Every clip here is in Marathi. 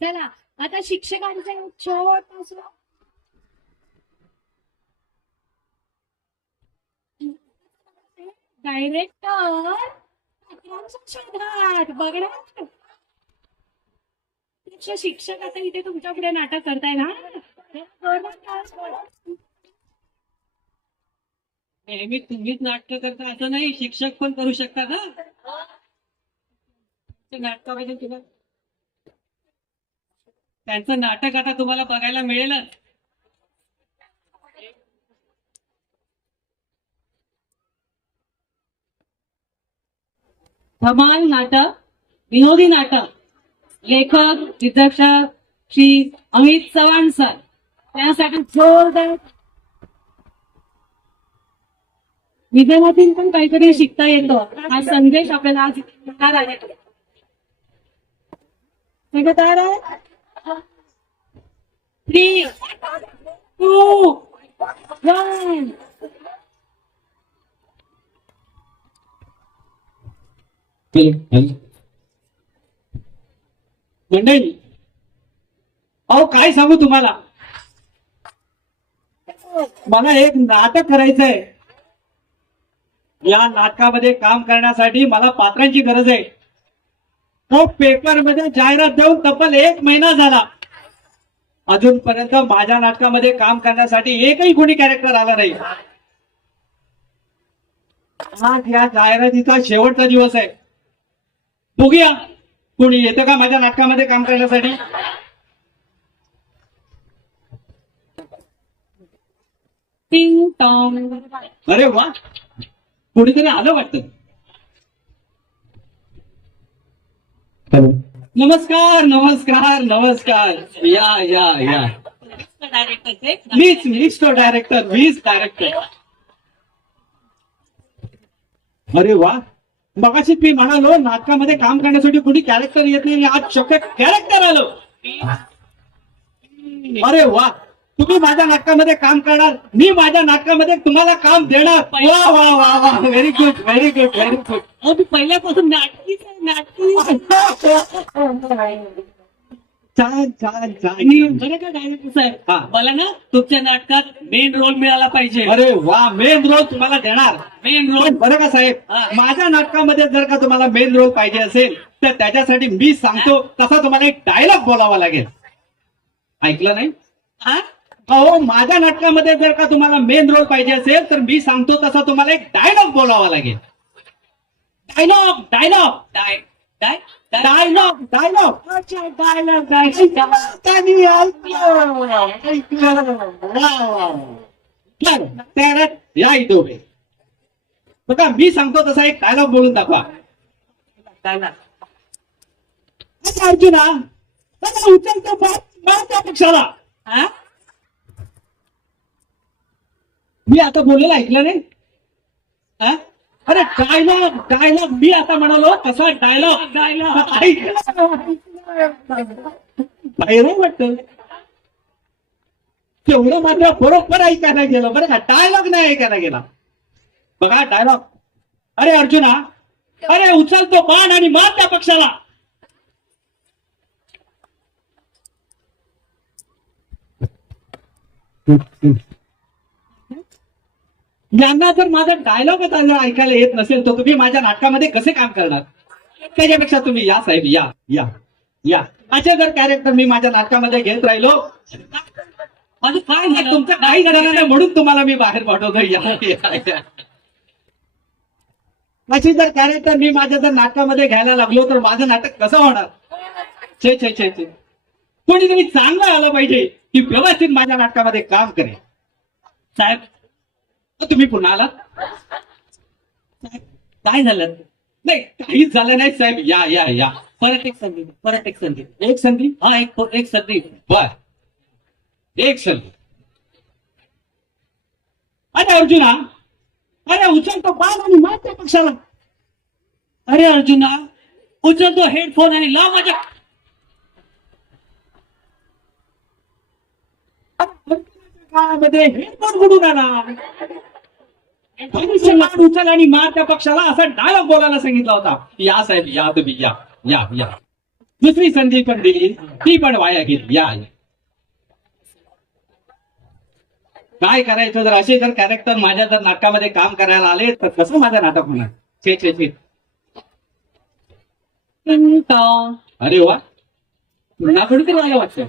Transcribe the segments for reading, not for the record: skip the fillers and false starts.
चला आता शिक्षकांचा एक छोटासा डायरेक्टर शोधात बघणार. शिक्षक आता इथे तुमच्या पुढे नाटक करताय ना. नेहमी तुम्हीच नाटक करता असं नाही, शिक्षक पण करू शकता ना. नाटकामध्ये तुला त्यांचं नाटक आता तुम्हाला बघायला मिळेलच. धमाल नाटक, विनोदी नाटक, लेखक दिग्दर्शक श्री अमित चव्हाण सर, त्यासाठी जोरदार. विज्ञानातील पण काहीतरी शिकता येतो हा संदेश आपल्याला आज मिळणार आहे. तयार आहे? 3, 2, 1. मंडळी, अहो काय सांगू तुम्हाला, मला एक नाटक करायचंय. या नाटकामध्ये काम करण्यासाठी मला पात्रांची गरज आहे. तो पेपर मध्ये जाहिरात देऊन तब्बल 1 महिना झाला, अजूनपर्यंत माझ्या नाटकामध्ये काम करण्यासाठी एकही कोणी कॅरेक्टर आला नाही. आज या जाहिरातीचा शेवटचा दिवस आहे. बघूया कोणी येतं का माझ्या नाटकामध्ये काम करण्यासाठी. टिंग टॉंग. अरे वा, कोणीतरी आलं वाटतं. नमस्कार नमस्कार नमस्कार, या या या. मीच तो डायरेक्टर, मीच डायरेक्टर. अरे वा, मगाशी मी म्हणालो नाटकामध्ये काम करण्यासाठी कोणी कॅरेक्टर येत नाही, आज चक्क कॅरेक्टर आलो. अरे वा, तुम्ही माझ्या नाटकामध्ये काम करणार, मी माझ्या नाटकामध्ये तुम्हाला काम देणार. वा वा वा वा, very good very good very good. मी पहिल्यापासून नाटकीच आहे, नाटकी. छान छान छान. बरं का डायरेक्टर साहेब, हा. मला ना तुमच्या नाटकात मेन रोल मिळाला पाहिजे. अरे वा, मेन रोल तुम्हाला देणार. मेन पण रोल. बरं का साहेब, हा. माझ्या नाटकामध्ये जर का तुम्हाला मेन रोल पाहिजे असेल तर त्याच्यासाठी मी सांगतो तसा तुम्हाला एक डायलॉग बोलावा लागेल. ऐकलं नाही? हा? अहो, माझ्या नाटकामध्ये जर का तुम्हाला मेन रोल पाहिजे असेल तर मी सांगतो तसा तुम्हाला एक डायलॉग बोलावा लागेल. डायलॉग डायलॉग डाय डाय डाय डायलॉग डायलॉग डायलॉग. त्यांनी ऐकलं. वा, वा. बरं, तर या इथं उभे. बघा, मी सांगतो तसा एक डायलॉग बोलून दाखवा. अच्छा अर्जुना, आता उचलतो त्या पक्षाला. हा? मी आता बोललेलं ऐकलं नाही? हा? अरे डायलॉग डायलॉग, मी आता म्हणालो तसा डायलॉग डायलॉग. बाहेर वाटत तेवढं मात्र बरोबर ऐकायला गेलं. बरं का, डायलॉग नाही ऐकायला गेला. बघा डायलॉग. अरे अर्जुना, अरे उचलतो बाण आणि मार त्या पक्षाला. यांना जर माझा डायलॉगच ऐकायला येत नसेल तर तुम्ही माझ्या नाटकामध्ये कसे काम करणार? त्याच्यापेक्षा तुम्ही या साहेब, या या या. असे जर कॅरेक्टर मी माझ्या नाटकामध्ये घेत राहिलो, माझं काय झालं? तुमचं काही घडणार नाही म्हणून तुम्हाला मी बाहेर पाठवतो. या. अशी जर कॅरेक्टर मी माझ्या जर नाटकामध्ये घ्यायला लागलो तर माझं नाटक कसं होणार? छे छे छे छे. कोणीतरी चांगलं आलं पाहिजे की व्यवस्थित माझ्या नाटकामध्ये काम करेल. साहेब, तुम्ही पुन्हा आलात? साहेब, काय झालं? नाही, काहीच झालं नाही साहेब. या या या. परत एक संधी, परत एक संधी. एक संधी. हा, एक संधी. बर, एक संधी. अरे अर्जुना, अरे उचलतो बाण आणि मार त्या पक्षाला. अरे अर्जुना, उचलतो हेडफोन आणि लाव माझ्या. काळामध्ये हेडफोन कुठून आला? उचल आणि मार त्या पक्षाला असा डायलॉग बोलायला सांगितला होता. या साहेब, या तुम्ही, या या या. दुसरी संधी पण दिली, ती पण वाया गेली. या काय करायचं, जर असे जर कॅरेक्टर माझ्या जर नाटकामध्ये काम करायला आले तर कसं माझं नाटक होणार. छे छे छे. अरे वा, पुन्हा कोणीतरी मला वाटतं.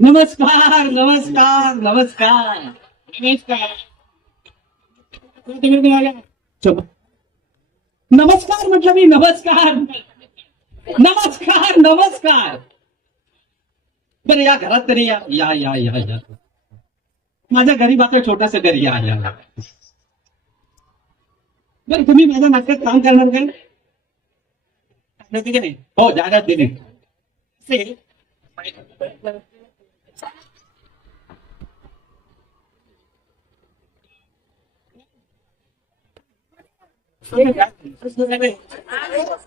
नमस्कार नमस्कार नमस्कार नमस्कार. नमस्कार म्हटलं मी. नमस्कार नमस्कार नमस्कार. बरं या घरात तरी या या या या या. माझ्या गरीबाचं छोटस घरी या या. बरं तुम्ही माझ्या नाटकात काम करणार काय? नाही हो, जाहिरात दिली.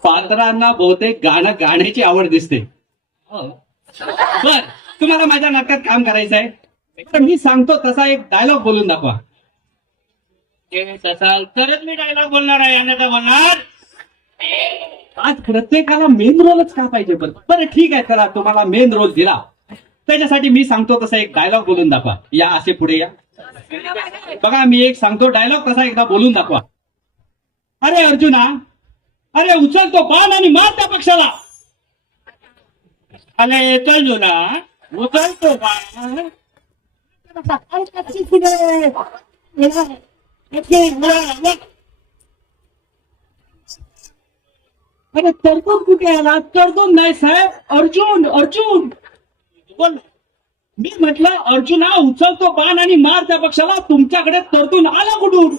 पात्रांना बहुतेक गाणं गाण्याची आवड दिसते. बर, तुम्हाला माझ्या नाटकात काम करायचं आहे तर मी सांगतो तसा एक डायलॉग बोलून दाखवा. तसा तरच मी डायलॉग बोलणार आहे. यांना का बोलणार? आज प्रत्येकाला मेन रोलच का पाहिजे? बरं ठीक आहे, चला तुम्हाला मेन रोल दिला त्याच्यासाठी मी सांगतो तसा एक डायलॉग बोलून दाखवा. या असे पुढे या. बघा मी एक सांगतो डायलॉग तसा एकदा बोलून दाखवा. अरे अर्जुना, अरे उचल तो बाण आणि मार त्या पक्षाला. अरे चल जुना, उचलतो का? अरे तरतूद कुठे आला? तरतूद नाही साहेब, अर्जुन अर्जुन. बोल. मी म्हटलं अर्जुना उचलतो बाण आणि मार त्या पक्षाला. तुमच्याकडे तरतूद आला कुठून?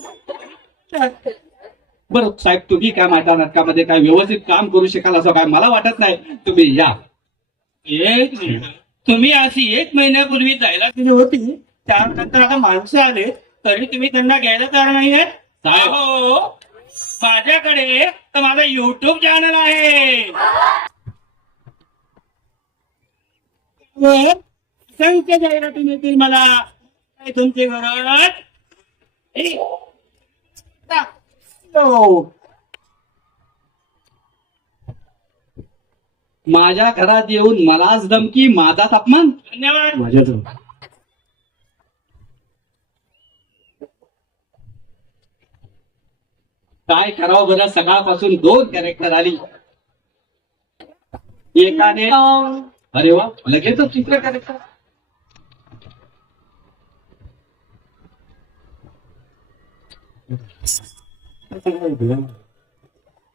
बरं साहेब, तुम्ही काय माझ्या नाटकामध्ये काय व्यवस्थित काम करू शकाल असं काय मला वाटत नाही. तुम्ही या. एक मिनिट. तुम्ही अशी 1 महिन्यापूर्वी जायला दिली होती, त्यानंतर आता माणसं आले तरी तुम्ही त्यांना घ्यायला तयार नाहीये. साहेब. हो, माझ्याकडे तर माझा युट्यूब चॅनल आहे. संख्य जाहिराती मिळतील मला. काय तुमची गरज? माझ्या घरात येऊन मलाच धमकी, माझाच अपमान. धन्यवाद. माझ्या काय करावं बरं, सकाळपासून 2 कॅरेक्टर आली. एकाने अरे वा, लगेचच तिसरं कॅरेक्टर.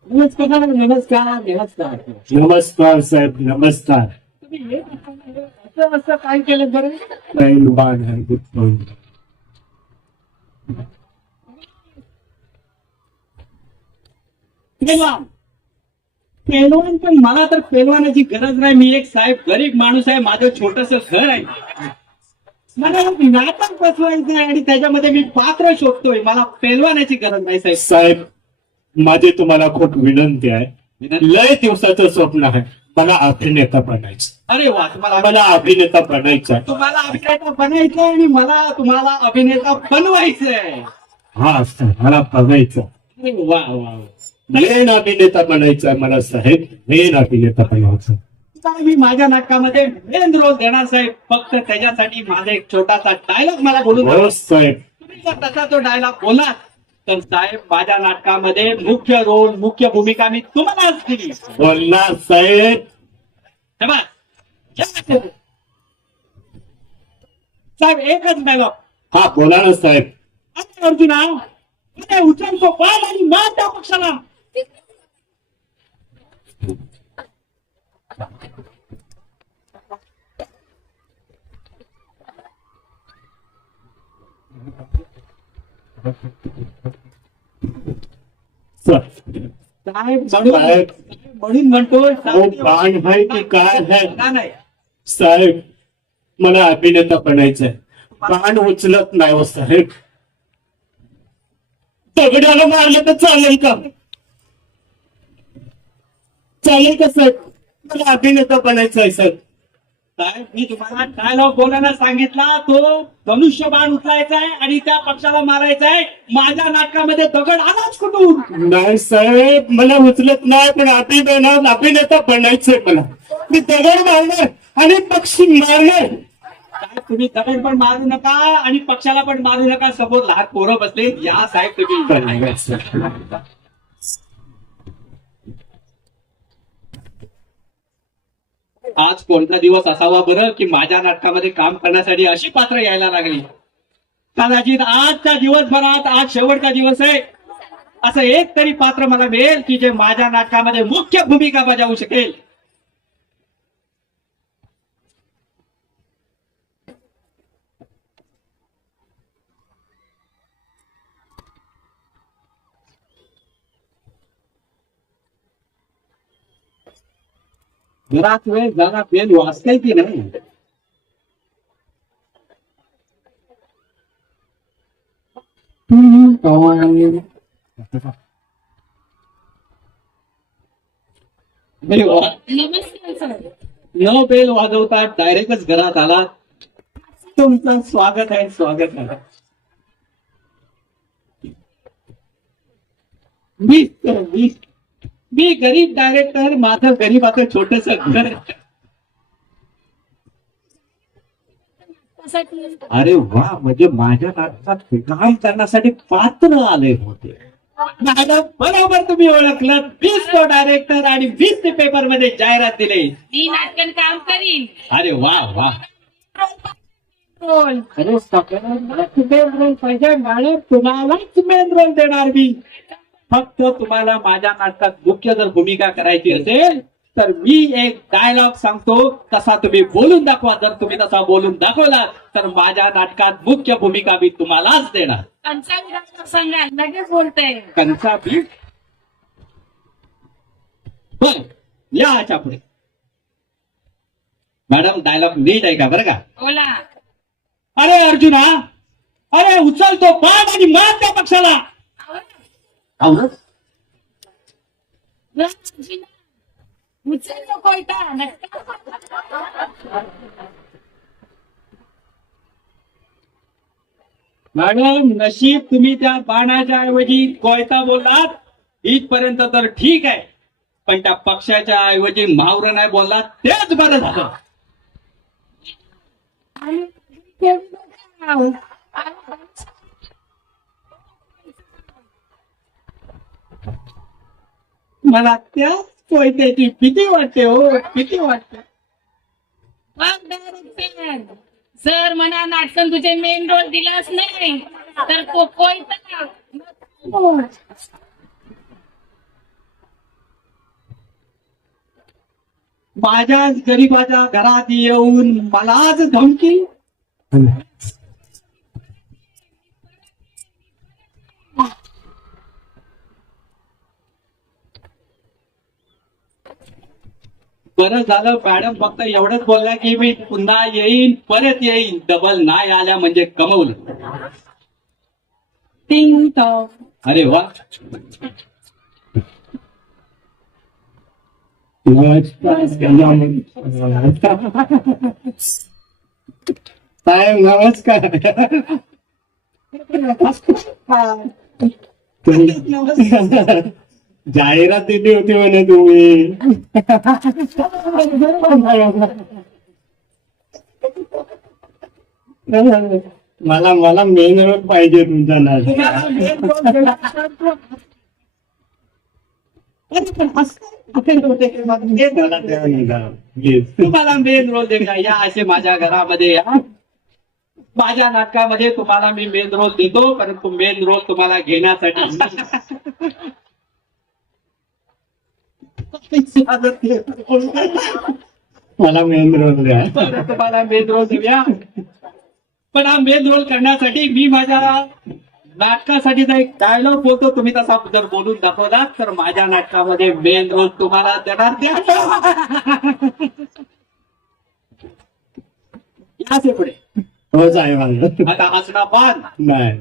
नमस्कार नमस्कार नमस्कार. नमस्कार साहेब, नमस्कार. तुम्ही असं असं काय केलं बरं? पैलवान आहे गुप्तवान. पेलवान पेलवान पण मला तर पेलवानाची गरज नाही. मी एक साहेब गरीब माणूस आहे, माझं छोटस घर आहे. मला नाटक बसवायचं आहे आणि त्याच्यामध्ये मी पात्र शोधतोय. मला पेलवानाची गरज नाही साहेब. साहेब, माझी तुम्हाला खूप विनंती आहे. विनंती? लय दिवसाचं स्वप्न आहे मला अभिनेता बनायचं. अरे वा, तुम्हाला मला अभिनेता बनायचं आहे. तुम्हाला अभिनेता बनायचंय आणि मला तुम्हाला अभिनेता बनवायचंय. हा साहेब, मला बघायचं. अरे वा वा वा. मेन अभिनेता बनायचं आहे मला साहेब. मेन अभिनेता बनायचं. तर मी माझ्या नाटकामध्ये मेन रोल देणार साहेब. फक्त त्याच्यासाठी माझा एक छोटासा डायलॉग मला बोलून द्या. हो साहेब. तुम्ही जर तसा तो डायलॉग बोला तर साहेब माझ्या नाटकामध्ये मुख्य रोल, मुख्य भूमिका मी तुम्हालाच दिली. बोलणार साहेब. तेव्हा साहेब एकच डायलॉग. हा बोला ना साहेब. अरे अर्जुना, अरे उचलतो बाण आणि मार त्या पक्षाला. साहेब साहेब. म्हणून म्हणतोय अहो, बाण आहे की काय आहे? नाही. साहेब, मला अभिनेता बनायचंय. बाण उचलत नाही हो साहेब. दगडाला मारलं तर चालेल का? चालेल का साहेब? मला अभिनेता बनायचं आहे सर. साहेब मी तुम्हाला डायलॉग बोलायला सांगितला, तो धनुष्यबाण उचलायचा आहे आणि त्या पक्षाला मारायचा आहे. माझ्या नाटकामध्ये दगड आलाच कुठून? नाही साहेब, मला उचलत नाही, पण अभिनेता बनायचंय मला. मी दगड मारणार आणि पक्षी मारणार. साहेब तुम्ही दगड पण मारू नका आणि पक्षाला पण मारू नका. समोर लहान पोरं बसले, या साहेब तुम्ही. आज कोणता दिवस असावा बरं की माझ्या नाटकामध्ये काम करण्यासाठी अशी पात्र यायला लागली. कदाचित आजच्या दिवसभरात, आज शेवटचा दिवस आहे, असं एक तरी पात्र मला मिळेल की जे माझ्या नाटकामध्ये मुख्य भूमिका बजावू शकेल. बराच वेळ जरा बेल वाचताय की नाही? नमस्कार सर. न बेल वाजवता डायरेक्टच घरात आला. तुमचं स्वागत आहे, स्वागत आहे. मी गरीब डायरेक्टर, माझं गरीबाचं छोटस घर. अरे वा, म्हणजे माझ्या नाटकात काम करण्यासाठी पात्र आले होते. मॅडम बरोबर तुम्ही ओळखलं. मीच तो डायरेक्टर आणि मीच ते पेपर मध्ये जाहिरात दिली. मी नाटकात काम करीन. अरे वा वा. रोल. अरे सगळ्यांना मेन रोल पाहिजे मॅडम, तुम्हालाच मेन रोल देणार मी. फक्त तुम्हाला माझ्या नाटकात मुख्य जर भूमिका करायची असेल तर मी एक डायलॉग सांगतो, तसा तुम्ही बोलून दाखवा. जर तुम्ही तसा बोलून दाखवला तर माझ्या नाटकात मुख्य भूमिका मी तुम्हालाच देणार. कंचा सांगा, लगेच बोलते. कंचा बीट. बर, या आच्या पुढे. मॅडम डायलॉग नीट आहे का बरं का? बोला. अरे अर्जुना, अरे उचल तो बाण आणि मार त्या पक्षाला. आवडत उचल नको इथं. मॅडम नशीब तुम्ही त्या बाणाच्या ऐवजी कोयता बोललात इथपर्यंत तर ठीक आहे, पण त्या पक्षाच्या ऐवजी महावरं नाही बोललात तेच बरं झालं. मला त्या कोयत्याची भीती वाटते हो, भीती वाटते. जर मला नाटकात तुझे मेन रोल दिलाच नाही तर कोयता. माझ्या गरीबाच्या घरात येऊन मलाच धमकी. बरं झालं मॅडम फक्त एवढंच बोलल्या की मी पुन्हा येईन, परत येईन. डबल नाही आल्या म्हणजे कमवलं. अरे वा. साहेब नमस्कार. जाहिरात दिली होती म्हणे तुम्ही. मला मेन रोल पाहिजे तुमचा तुम्हाला मेन रोल देऊया. या असे माझ्या घरामध्ये या. माझ्या नाटकामध्ये तुम्हाला मी मेन रोल देतो, परंतु मेन रोल तुम्हाला घेण्यासाठी मला मेन रोल द्या. तुम्हाला मेन रोल देऊया. पण हा मेन रोल करण्यासाठी मी माझ्या नाटकासाठी जर एक डायलॉग बोलतो, तुम्ही तसा जर बोलून दाखवला तर माझ्या नाटकामध्ये मेन रोल तुम्हाला देणार. याचे पुढे हो साहेब. आता हसणा पान नाही.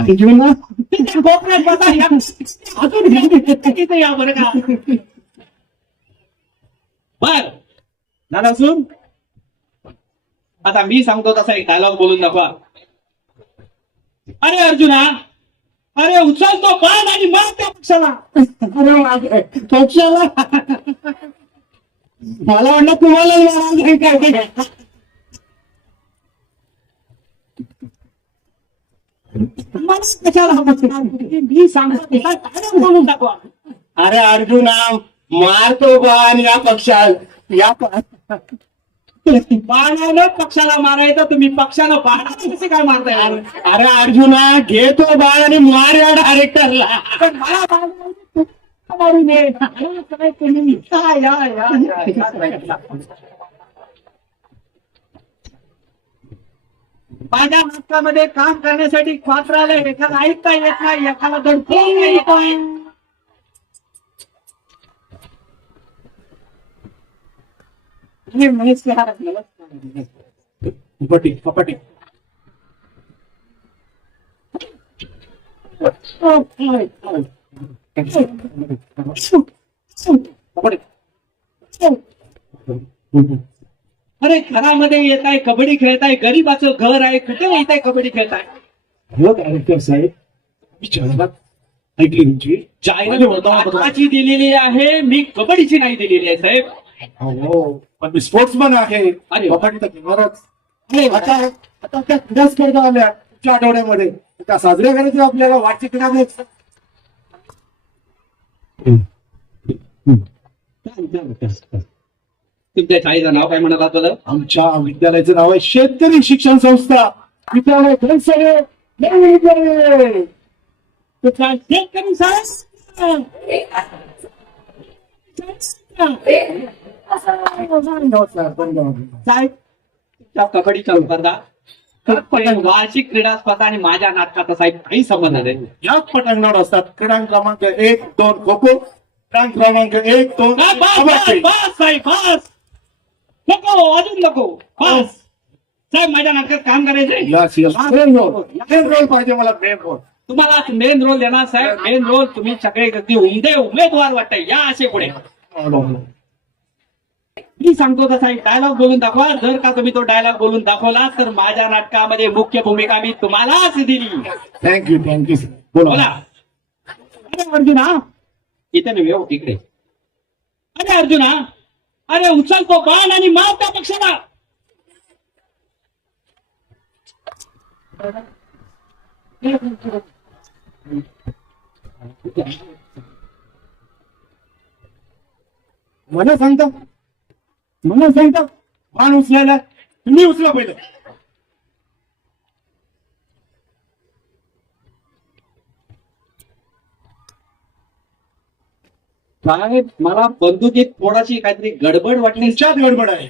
अर्जुना कोपऱ्यात बसा या. अजून इथे या बरं का. बर झालं असून आता मी सांगतो तसा एक डायलॉग बोलून दाखवा. अरे अर्जुना, अरे उचलतो बाण आणि मार त्या पक्षाला. अरे पक्षाला मला वाटलं तुम्हाला मारायला काय मला कशाला हवं? मी सांगतो तसा डायलॉग बोलून दाखवा. अरे अर्जुना मारतो बाण या पक्षाला या बाणानं पक्षाला मारायचं, तुम्ही पक्षाला बाणानं कसे काय मारताय? अरे अर्जुना घेतो बाण आणि मार या डायरेक्टरला. पण मला बाण मारू नये. अरे काय तुम्ही? या. माझ्या नाटकामध्ये काम करण्यासाठी पात्राला एखादा ऐकता येत नाही, एखादा दडपण येत नाही. हे महेश के हातात मला कपटी कपटी अरे घरामध्ये येत आहे, कबड्डी खेळताय, गरीबाचं घर आहे, कुठे येत आहे कबड्डी खेळताय? हो डायरेक्टर साहेब विचारला ऐकली तुमची जाहिरात नाटकाची दिलेली आहे, मी कबड्डीची नाही दिलेली आहे साहेब. हो पण मी स्पोर्ट्समन आहे. अरे. कबड्डी तर घेणारच. आता त्या क्रीडा स्पर्धा आल्या पुढच्या आठवड्यामध्ये त्या साजऱ्या करायच्या आपल्याला वाटची क्रीडामध्ये. तुमच्या शाळेचं नाव काय म्हणाला तुला? आमच्या विद्यालयाचं नाव आहे शेतकरी शिक्षण संस्था विद्यालय घनसरे नवी मुंबई. शेतकरी साहेब साहेब तुमच्या कबड्डीच्या स्पर्धा वार्षिक क्रीडा स्पर्धा आणि माझ्या नाटकाचा साहेब काही संबंध नाही. या पटांगणावर असतात. क्रमांक क्रमांक 1, 2 खो खो, क्रमांक 1, 2 बस साहेब बस, नको अजून नको बस. साहेब माझ्या नाटकात काम करायचंय. मेन रोल पाहिजे मला मेन रोल. तुम्हाला मेन रोल देणार साहेब, मेन रोल तुम्ही सगळे अगदी उमदे उमेदवार वाटतंय, या असे पुढे. मी सांगतो तसा एक डायलॉग बोलून दाखवा. जर का तुम्ही तो डायलॉग बोलून दाखवला तर माझ्या नाटकामध्ये मुख्य भूमिका मी तुम्हालाच दिली. थँक्यू बोला. बोला. अरे अर्जुना, इथे नव्हे हो, इकडे. अरे अर्जुना, अरे उचलतो बाण आणि मार त्या पक्षाला. मला सांगता मान उचलायला तुम्ही उचला पहिलं. साहेब मला बंदुकीत थोडाशी काहीतरी गडबड वाटली. तुमच्यात गडबड आहे.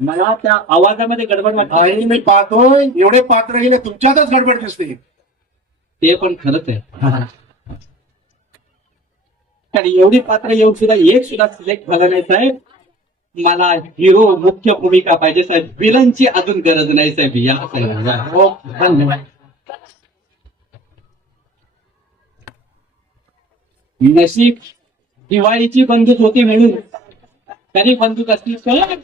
मला त्या आवाजामध्ये गडबड वाटली. आणि मी पाहतोय एवढे पात्र गेले तुमच्यातच गडबड दिसते. ते पण खरंच आहे. आणि एवढी पात्र येऊन सुद्धा एक सुद्धा सिलेक्ट झालं नाही साहेब. मला हिरो मुख्य भूमिका पाहिजे साहेब, विलनची अजून गरज नाही साहेब. या साहेब. हो धन्यवाद. नशीब दिवाळीची बंदूक होती म्हणून, तरी बंदूक असली तर.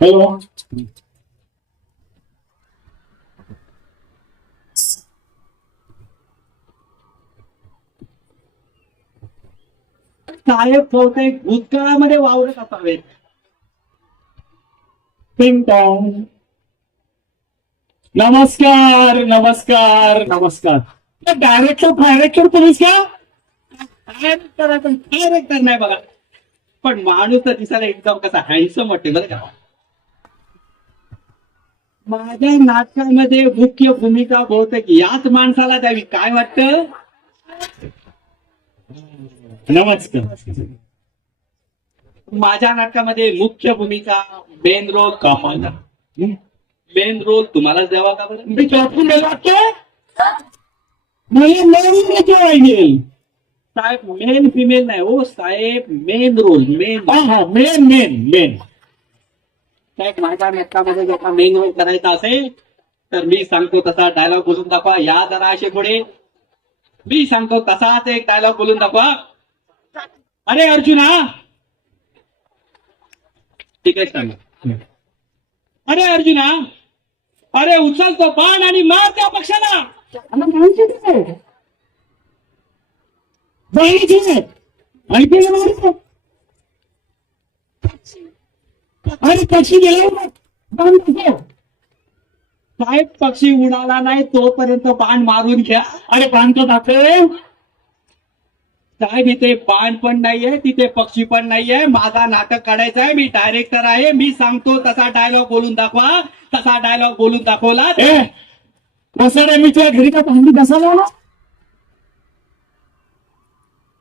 हॅलो साहेब बहुतेक भूतकाळामध्ये वावरत असावेत. टिंग टॉंग. नमस्कार नमस्कार नमस्कार. डायरेक्टर पोलीस का? डायरेक्टर नाही बघा, पण माणूस तर दिसायला एकदम कसा हँडसम वाटते बरं का. माझ्या नाटकामध्ये मुख्य भूमिका बहुतेक याच माणसाला द्यावी, काय वाटतं? नमस्कार. माझ्या नाटकामध्ये मुख्य भूमिका main role Kamal, main role तुम्हालाच द्यावा का बरं? मी चौकून वाटतं मला नवीन पाहिजे. साहेब मेन फिमेल नाही हो साहेब, मेन रोल मेन. हा मेन मेन मेन. साहेब माझ्या नाटकामध्ये जर का मेन रोल करायचा असेल तर मी सांगतो तसा डायलॉग बोलून दाखवा. या जरा असे पुढे. मी सांगतो तसाच एक डायलॉग बोलून दाखवा. अरे अर्जुना. ठीक आहे सांगा. अरे अर्जुना, अरे उचल तो बाण आणि मार त्या पक्षाला. अरे पक्षी गेला साहेब, पक्षी उडाला नाही तोपर्यंत बाण मारून घ्या. अरे बांधतो दाखव. साहेब, इथे बाण पण नाहीये, तिथे पक्षी पण नाहीये. माझा नाटक काढायचा आहे. मी डायरेक्टर आहे. मी सांगतो तसा डायलॉग बोलून दाखवा. तसा डायलॉग बोलून दाखवला. कसं रे, मी तुझ्या घरी का भांडी बसायला आला?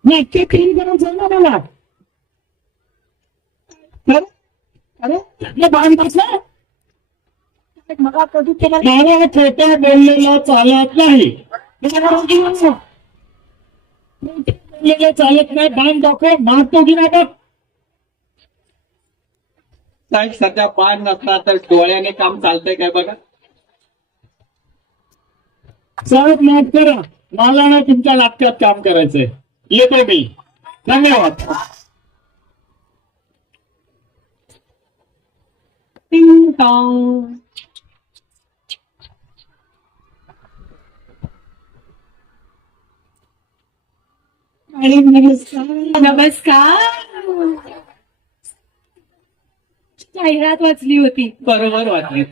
मी इतके क्लीन करून चालला मला. अरे बांध बसला. मला खोटं बोललेलं चालत नाही. बोललेलं चालत नाही. बांध दाखव. मारतो की नाही बघ. साहेब, सध्या बाण नसला तर डोळ्याने काम चालतंय काय बघा. साहेब माफ करा, मला ना तुमच्या नाटकात काम करायचंय. येतो मी. धन्यवाद. टिंग टॉंग. नमस्कार. जाहिरात वाचली होती. बरोबर वाटली.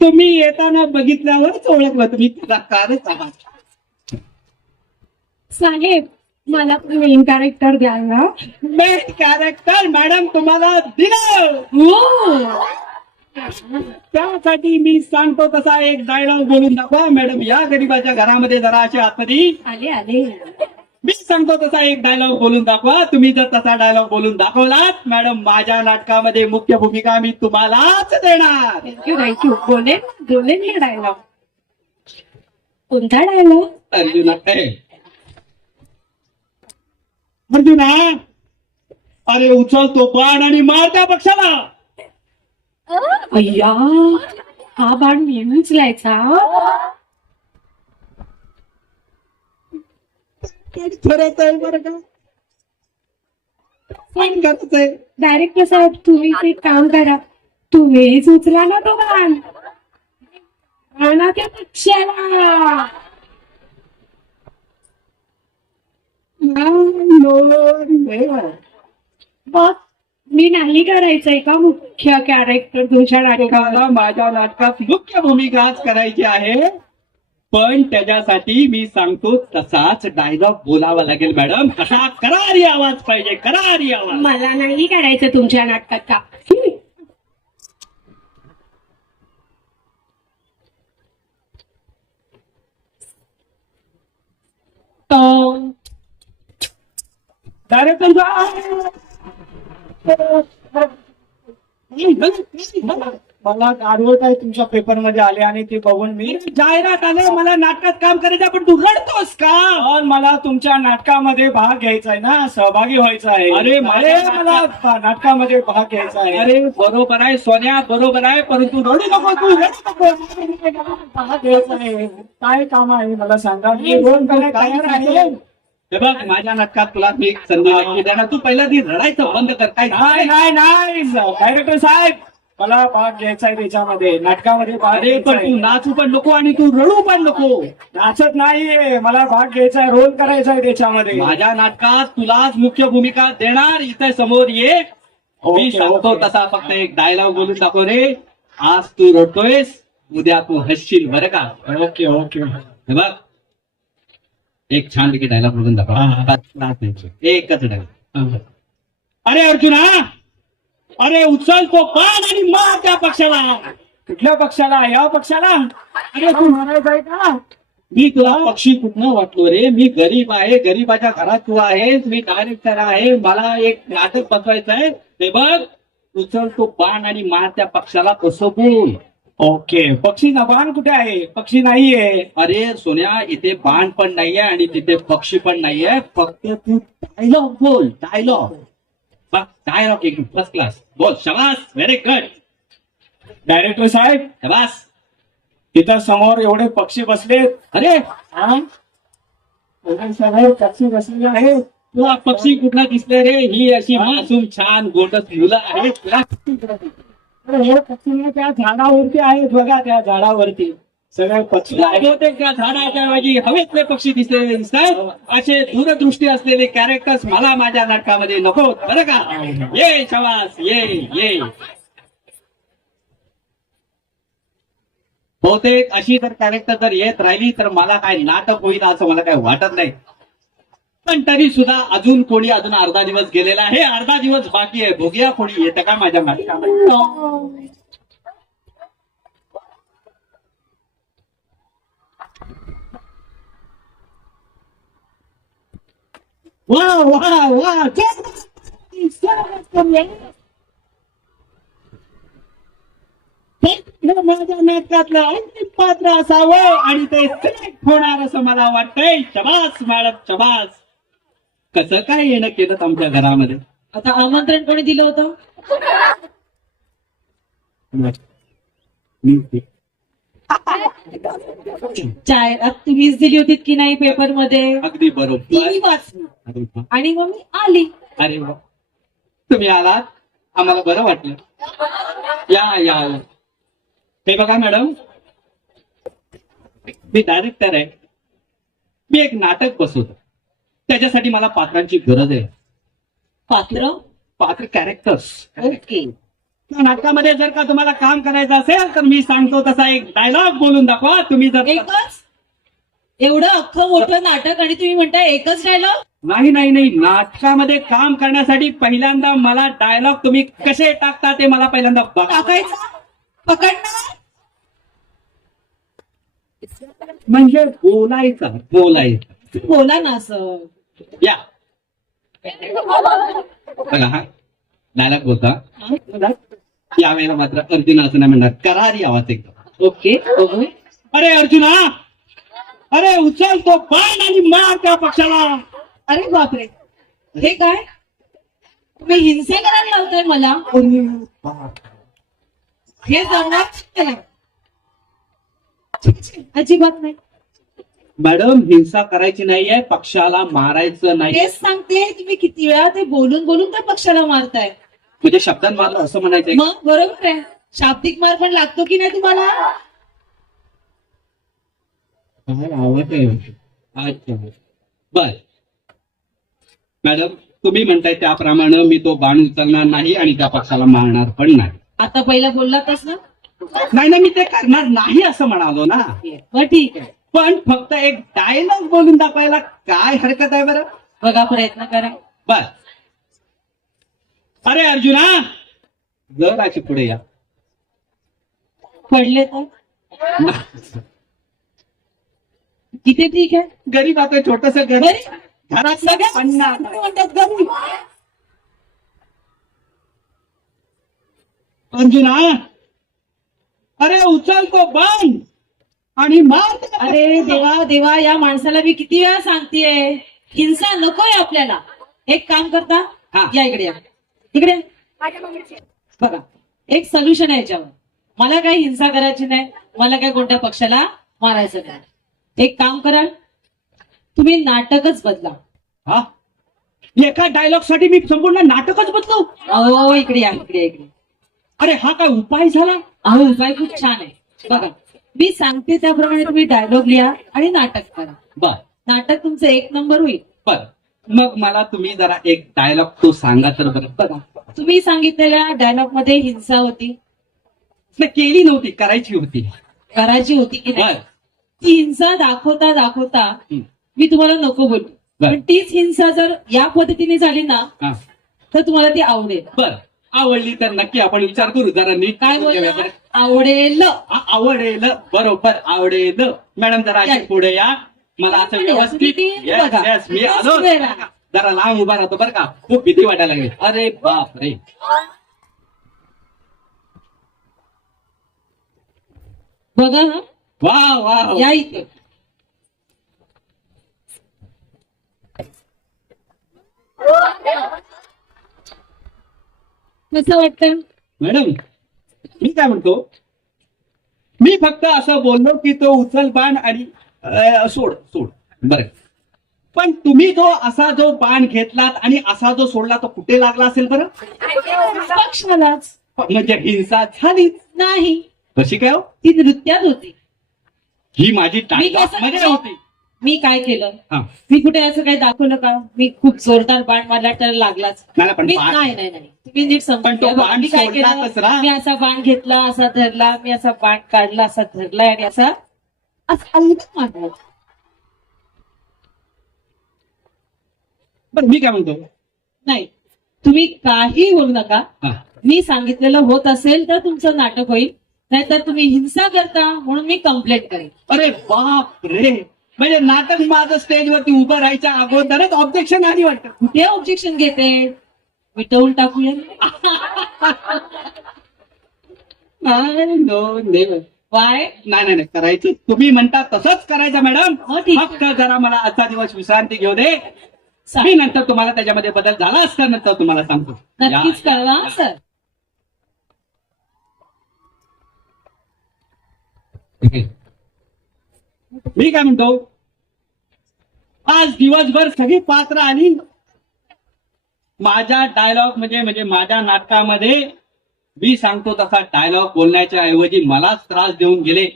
तुम्ही येताना बघितल्यावरच ओळखलं तुम्ही कलाकारच आहात. साहेब, मला मेन कॅरेक्टर द्याल ना? मेन कॅरेक्टर मॅडम तुम्हाला दिलं. हो. त्यासाठी मी सांगतो तसा एक डायलॉग बोलून दाखवा. मॅडम, या गरीबाच्या घरामध्ये जरा असे आतमध्ये. आले. मी सांगतो तसा एक डायलॉग बोलून दाखवा. तुम्ही जर तसा डायलॉग बोलून दाखवलात मॅडम, माझ्या नाटकामध्ये मुख्य भूमिका मी तुम्हालाच देणार. थँक्यू. बोलेन मी डायलॉग. कोणता डायलॉग? अर्जुना, अर्जुना, अरे उचल तो बाण आणि मार त्या पक्षाला. अय्या, हा बाण मी उचलायचा. खरंच आहे बरं का. पण खरंच आहे. डायरेक्टर साहेब, तुम्हीच एक काम करा. तुम्हीच उचला ना तो बाण. आणा त्या पक्षाला. बघ, मी नाही करायचंय का मुख्य कॅरेक्टर तुमच्या नाटकाला? मला माझ्या नाटकात मुख्य भूमिकाच करायची आहे. पण त्याच्यासाठी मी सांगतो तसाच डायलॉग बोलावा लागेल मॅडम. कसा करारी आवाज पाहिजे, करारी आवाज. मला नाही करायचं तुमच्या नाटकात का. मला आडवत आहे तुमच्या पेपर मध्ये आले आणि ते बघून मी जाहिरात आले, मला नाटकात काम करायचं पण तू रडतोस का? पण मला तुमच्या नाटकामध्ये भाग घ्यायचा आहे ना, सहभागी व्हायचा आहे. अरे मला नाटकामध्ये भाग घ्यायचा आहे. अरे बरोबर आहे सोन्या, बरोबर आहे, परंतु रडू नको, तू रडू नको. भाग घ्यायचा आहे. काय काम आहे मला सांगा. मी रोल करायला तयार आहे. हे बघ, माझ्या नाटकात तुला मी एक संधी नक्की देणार. तू पहिला ती रडायचं बंद कर. काय नाही डायरेक्टर साहेब, मला भाग घ्यायचा आहे त्याच्यामध्ये, नाटकामध्ये भाग अरे घ्यायचा पण आहे. तू नाचू पण नको आणि तू रडू पण नको. नाचत नाहीये, मला भाग घ्यायचा आहे, रोल करायचा आहे त्याच्यामध्ये. माझ्या नाटकात तुलाच मुख्य भूमिका देणार. इथे समोर ये. मी ओके, सांगतो ओके. तसा फक्त एक डायलॉग बोलून दाखव रे. आज तू रडतोयस, उद्या तू हसशील बरं का. Okay okay. हे बघ, एक छान पैकी डायलॉग बोलून दाखव. एकच डायलॉग. अरे अर्जुना, अरे उचल तो बाण आणि मार त्या पक्षाला. कुठल्या पक्षाला? या पक्षाला? अरे तू मारायचं आहे का? मी तुला पक्षी कुठनं वाटलो रे. मी गरीब आहे, गरीबाच्या घरात तू आहेस. मी डायरेक्टर आहे, मला एक नाटक बसवायचं आहे. हे बघ, उचल तो बाण आणि मार त्या पक्षाला कसं बोल. ओके. पक्षीचा बाण कुठे आहे? पक्षी नाहीये. अरे सोन्या, इथे बाण पण नाहीये आणि तिथे पक्षी पण नाहीये. फक्त तू डायलॉग बोल, डायलॉग. डायलॉग एक फर्स्ट क्लास बोल शबास व्हेरी गुड डायरेक्टर साहेब, शबास. इथं समोर एवढे पक्षी बसलेत. अरे एवढे सगळे पक्षी बसलेले आहेत. तुला पक्षी कुठला दिसले रे? ही अशी मासूम छान गोंडस मुलं आहेत तुला. अरे हे पक्षी त्या झाडावरती आहेत बघा, त्या झाडावरती सगळे पक्षी तुला आहेत. बहुतेक त्या झाडाच्या ऐवजी हवेतले पक्षी दिसलेले दिसतात. असे दूरदृष्टी असलेले कॅरेक्टर्स मला माझ्या नाटकामध्ये नको बरं का. ये शबास ये ये. बहुतेक अशी जर कॅरेक्टर जर येत राहिली तर मला काय नाटक होईल असं मला काय वाटत नाही. पण तरी सुद्धा अजून कोणी अजून अर्धा दिवस गेलेला आहे. अर्धा दिवस बाकी आहे. बघूया कोणी येतं का माझ्या नाटकामध्ये. वा वा वा. हे माझ्या नाटकातलं अंतिम पात्र असावं आणि ते सिलेक्ट होणार असं मला वाटतंय. शबास मॅडम शबास. कसं काय येणं केलं आमच्या घरामध्ये? आता आमंत्रण कोणी दिलं होतं? जाहिरात तुम्हीच दिली होती की नाही पेपर मध्ये? अगदी बरोबर. ती वाचली आणि मग मी आली. अरे वा, तुम्ही आलात आम्हाला बरं वाटलं. या या या. हे बघा मॅडम, मी डायरेक्टर आहे. मी एक नाटक बसवतो. त्याच्यासाठी मला पात्रांची गरज आहे. पात्र कॅरेक्टर्स. ओके. त्या नाटकामध्ये जर का तुम्हाला काम करायचं असेल तर मी सांगतो तसा एक डायलॉग बोलून दाखवा. तुम्ही जर एकच? एवढं अख्खं मोठं नाटक आणि तुम्ही म्हणताय एकच डायलॉग? नाही नाही नाही, नाटकामध्ये काम करण्यासाठी पहिल्यांदा मला डायलॉग तुम्ही कसे टाकता ते मला पहिल्यांदा बघा. टाकायचा? पकडणार? म्हणजे बोलायचं. तुम्ही बोला ना असं. या बघा हा डायलॉग बोलता. यावेळेला मात्र अर्जुना असं नाही म्हणणार, करारी आवाज एकदम. ओके. बघू. अरे अर्जुना, अरे उचल तो बाण आणि मार त्या पक्षाला. अरे बापरे, हे काय? तुम्ही हिंसा करायला लावताय मला? हे जमणार नाही. अजिबात नाही. मॅडम हिंसा करायची नाहीये, पक्षाला मारायचं नाही. तेच सांगते, तुम्ही किती वेळा ते बोलून बोलून त्या पक्षाला मारताय. म्हणजे शब्दात मारलं असं म्हणायचंय. मग बरोबर आहे. शाब्दिक मार पण लागतो की नाही तुम्हाला? आवाज आहे. अच्छा बर मॅडम, तुम्ही म्हणताय त्याप्रमाणे मी तो बाण उचलणार नाही आणि त्या पक्षाला मारणार पण नाही. आता पहिला बोललातच ना? नाही नाही, मी ते करणार नाही असं म्हणालो ना. बरं ठीक आहे. पण फक्त एक डायलॉग बोलून दाखवायला काय हरकत आहे बरं? बघा, प्रयत्न करा. बर. अरे अर्जुना, जर अशी पुढे या. पडले तर किती ठीक आहे. गरीब आता छोटस घर, बरे, घरात सगळ्या पन्नास. म्हणतात गरीब. अर्जुना, अरे उचल तो बाण आणि मार. अरे देवा देवा, या माणसाला मी किती वेळा सांगतेय, हिंसा नकोय आपल्याला. एक काम करता, हा. या इकडे या. इकडे बघा, एक सोल्युशन आहे याच्यावर. मला काही हिंसा करायची नाही, मला काही कोणत्या पक्षाला मारायचं नाही. एक काम कराल, तुम्ही नाटकच बदला. हा, एका डायलॉग साठी मी संपूर्ण नाटकच बदलू? अहो इकडे या, इकडे इकडे. अरे हा काय उपाय झाला? अहो उपाय खूप छान आहे. बघा, मी सांगते त्याप्रमाणे तुम्ही डायलॉग लिहा आणि नाटक करा. बर नाटक तुमचं एक नंबर होईल. बर, मग मला तुम्ही जरा एक डायलॉग तो सांगा तर बरं. बघा, तुम्ही सांगितलेल्या डायलॉग मध्ये हिंसा होती? नाही, केली नव्हती, करायची होती. करायची होती की नाही? बर ती हिंसा दाखवता दाखवता हं. मी तुम्हाला नको बोलू, बर. पण तीच हिंसा जर या पद्धतीने झाली ना हा. तर तुम्हाला ती आवडेल. बर, आवडली तर नक्की आपण विचार करू जरा नीट. काय बोलता? आवडेल. आवडेल, बरोबर आवडेल. मॅडम जरा अशी पुढे या. मला असं व्यवस्थित. Yes, बघा. yes, मी आलो. उभे राहा. जरा लांब उभा राहतो बरं का, खूप भीती वाटायला लागली. अरे बाप रे. बघा हा, वा वा. या इथे. कसं वाटतं? मॅडम मी काय म्हणतो, मी फक्त असं बोललो की तो उचल बाण आणि सोड सोड बरं, पण तुम्ही जो बाण घेतलात आणि असा जो सोडला तो कुठे लागला असेल बरं? पक्षालाच. म्हणजे हिंसा झालीच नाही, कशी काय हो? ती नृत्यात होती. ही माझी मी टाळी कसं मजा केलं? होती. मी काय केलं? हा. मी कुठे असं काही दाखवलं का? मी खूप जोरदार बाण मारला तर लागलाच. नाही, पण मी बाण- नाही नाही नाही तुम्ही नीट पण तो समजून घ्या. बाण मी काय सोडला केलं? कचरा. मी असा बाण घेतला, असा धरला, मी असा बाण काढला, असा धरला आणि असा अलगद मारला. बरं मी काय म्हणतो, नाही, तुम्ही काही बोलू नका. हा. मी सांगितलेलं होत असेल तर तुमचं नाटक होईल, नाहीतर तुम्ही हिंसा करता म्हणून मी कंप्लेंट करेन. अरे बाप रे, म्हणजे नाटक माझं स्टेजवरती उभं राहायच्या अगोदरच ऑब्जेक्शन आली वाटतं. कुठे ऑब्जेक्शन घेते? मिटवून टाकूया. वाय नाही नाही करायचं, तुम्ही म्हणता तसंच करायचं मॅडम. हो, ठीक आहे. फक्त जरा मला आजचा दिवस विश्रांती घेऊ दे, मी नंतर तुम्हाला त्याच्यामध्ये बदल झाला असता नंतर तुम्हाला सांगतो. नक्कीच या- कळवा सर. मी काय म्हणतो, आज दिवसभर सगळी पात्र आली माझ्या डायलॉग म्हणजे माझ्या नाटकामध्ये मी सांगतो तसा डायलॉग बोलण्याच्या ऐवजी मलाच त्रास देऊन गेले.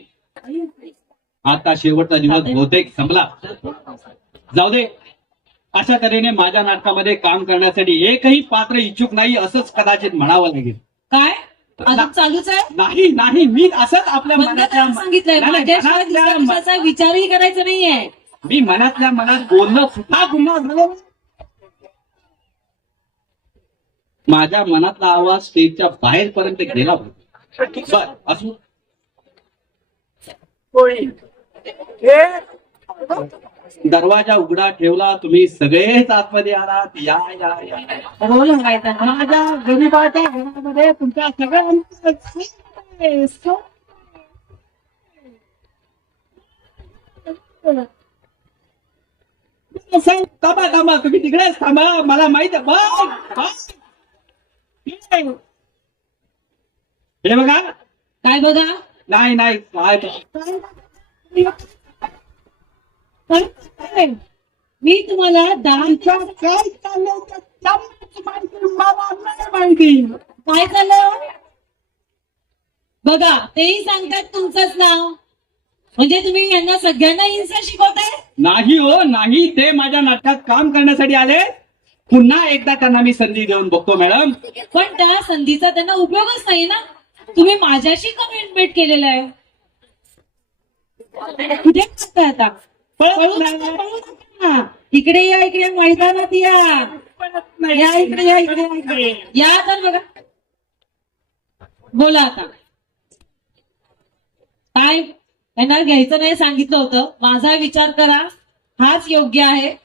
आता शेवटचा दिवस बहुतेक संपला. जाऊ दे, अशा तऱ्हेने माझ्या नाटकामध्ये काम करण्यासाठी एकही पात्र इच्छुक नाही असंच कदाचित म्हणावं लागेल. काय अजून चालूच आहे? नाही नाही, मी असंच आपल्या बंद मनातल्या करायला सांगितलंय. नाही, नाही, माझ्याशिवाय दुसऱ्या मनातल्या- कशाचा विचारही करायचा नाहीये. मी मनातल्या मनात बोलणं सुद्धा गुन्हा झालं. माझ्या मनातला आवाज स्टेजच्या बाहेर पर्यंत गेला होता. बर असू, दरवाजा उघडा ठेवला, तुम्ही सगळेच आतमध्ये आलात. या या या रोल हवायचा. माझ्या गरीबाच्या घरामध्ये तुमच्या सगळ्यांचं थांबा थांबा, तुम्ही तिकडेच थांबा, मला माहित आहे. हे बघा, काय बघा? नाही नाही काय मी तुम्हाला काय चाललंय त्याची माहिती मला नाही माहिती. काय झालं बघा, तेही सांगतात तुमचंच नाव. म्हणजे तुम्ही यांना सगळ्यांना हिंसा शिकवताय? नाही हो नाही, ते माझ्या नाटकात काम करण्यासाठी आले. पुन्हा एकदा त्यांना मी संधी देऊन बघतो मॅडम. पण त्या संधीचा त्यांना उपयोगच नाही ना. तुम्ही माझ्याशी कमेंटमेंट केलेलं आहे. कुठे बघताय आता? पळू नका. इकडे या, इकडे मैदानात या. या इकडे, या इकडे, या इकडे. या तर बघा. बोला आता. काय त्यांना घ्यायचं नाही सांगितलं होतं. माझा विचार करा, हाच योग्य आहे.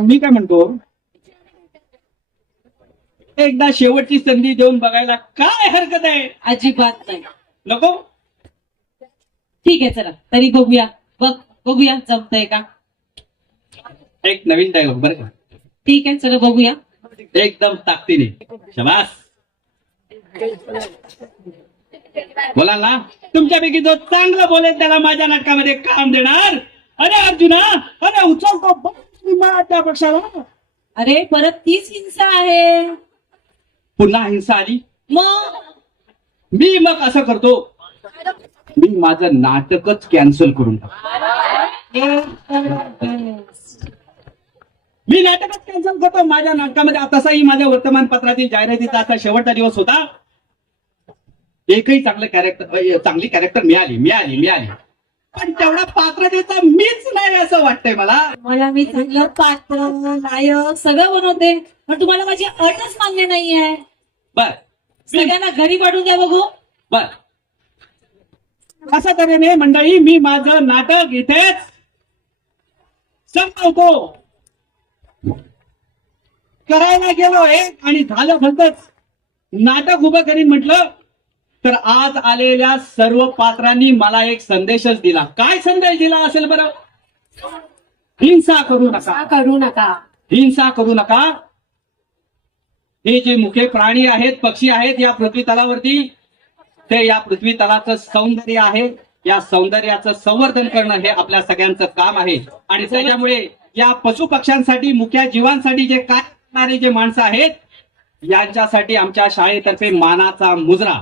मी काय म्हणतो, एकदा शेवटची संधी देऊन बघायला काय हरकत आहे? अजिबात नाही. नको? ठीक आहे, चला तरी बघूया. बघूया जमतंय का. एक नवीन डायलॉग बरं का, ठीक आहे, चला बघूया. एकदम ताकदीने. शबास, बोला ना. तुमच्यापैकी जो चांगलं बोलेल त्याला माझ्या नाटकामध्ये काम देणार. अरे अर्जुना, अरे उचलतो त्या पक्षाला. अरे परत तीच हिंसा आहे. पुन्हा हिंसा आली. मग मग असं करतो, मी माझं नाटकच कॅन्सल करून टाकतो. मी नाटकच कॅन्सल करतो माझ्या नाटकामध्ये. तसाही माझ्या वर्तमानपत्रातील जाहिरातीचा आता शेवटचा दिवस होता. एकही चांगली कॅरेक्टर मिळाली पण तेवढा पात्रतेचा मीच नाही असं वाटतंय मला. मी चांगलं पात्र, नायक सगळं बनवते, पण तुम्हाला माझी अटच मान्य नाहीये. बर सगळ्यांना घरी पाठवून द्या बघू. बर, अशा तऱ्हेने मंडळी मी माझं नाटक इथेच संपवतो. करायला गेलो एक आणि झालं भलतंच. नाटक उभं करीन म्हटलं तर आज आलेल्या सर्व पात्रांनी मला एक संदेशच दिला. काय संदेश दिला असेल बरं? हिंसा करू नका, करू नका. हिंसा करू नका. हे जे मुखे प्राणी आहेत, पक्षी आहेत या पृथ्वी तलावरती, ते या पृथ्वी तलाचं सौंदर्य आहे. या सौंदर्याचं संवर्धन करणं हे आपल्या सगळ्यांचं काम आहे. आणि त्याच्यामुळे या पशु पक्ष्यांसाठी, मुक्या जीवांसाठी जे काय करणारे जे माणसं आहेत, यांच्यासाठी आमच्या शाळेतर्फे मानाचा मुजरा